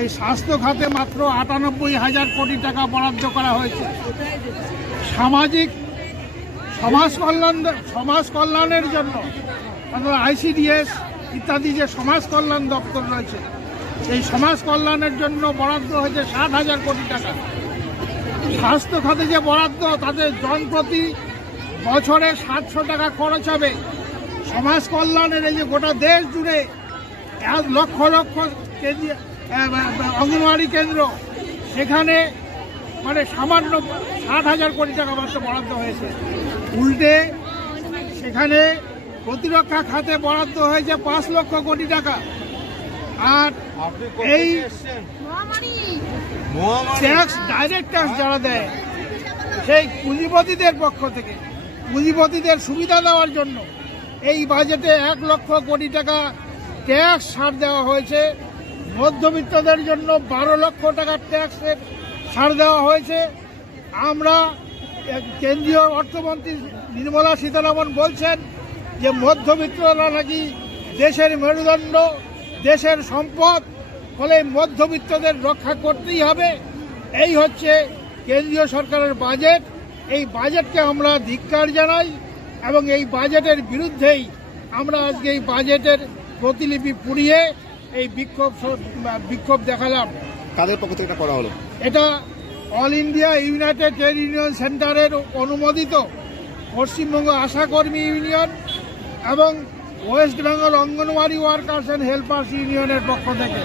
এই স্বাস্থ্য খাতে মাত্র ৯৮,০০০ কোটি টাকা বরাদ্দ করা হয়েছে। সমাজ কল্যাণের জন্য আইসিডিএস ইত্যাদি যে সমাজ কল্যাণ দপ্তর রয়েছে, এই সমাজ কল্যাণের জন্য বরাদ্দ হয়েছে ৬০,০০০ কোটি টাকা। স্বাস্থ্য খাতে যে বরাদ্দ, তাতে জনপ্রতি বছরে ৭০০ টাকা খরচ হবে। সমাজ কল্যাণের এই যে গোটা দেশ জুড়ে ১ লক্ষ লক্ষ অঙ্গনওয়াড়ি কেন্দ্র, সেখানে মানে সামান্য ৬০,০০০ কোটি টাকা মাত্র বরাদ্দ হয়েছে। উল্টে সেখানে প্রতিরক্ষা খাতে বরাদ্দ হয়েছে ৫ লক্ষ কোটি টাকা। আর এই ট্যাক্স, ডাইরেক্ট ট্যাক্স যারা দেয়, সেই পুঁজিপতিদের পক্ষ থেকে পুঁজিপতিদের সুবিধা দেওয়ার জন্য এই বাজেটে ১ লক্ষ কোটি টাকা ট্যাক্স ছাড় দেওয়া হয়েছে। মধ্যবিত্তদের জন্য ১২ লক্ষ টাকার ট্যাক্সের ছাড় দেওয়া হয়েছে। আমরা কেন্দ্রীয় অর্থমন্ত্রী নির্মলা সীতারামন বলছেন যে মধ্যবিত্তরা নাকি দেশের মেরুদণ্ড, দেশের সম্পদ, ফলে মধ্যবিত্তদের রক্ষা করতেই হবে। এই হচ্ছে কেন্দ্রীয় সরকারের বাজেট। এই বাজেটকে আমরা ধিক্কার জানাই এবং এই বাজেটের বিরুদ্ধেই আমরা আজকে এই বাজেটের প্রতিলিপি পুড়িয়ে এই বিক্ষোভ দেখালাম। কাদের পক্ষ থেকে এটা করা হলো? এটা all India United trade union সেন্টারের অনুমোদিত, পশ্চিমবঙ্গ আশাকর্মী ইউনিয়ন এবং West Bengal anganwadi workers and helpers ইউনিয়নের পক্ষ থেকে।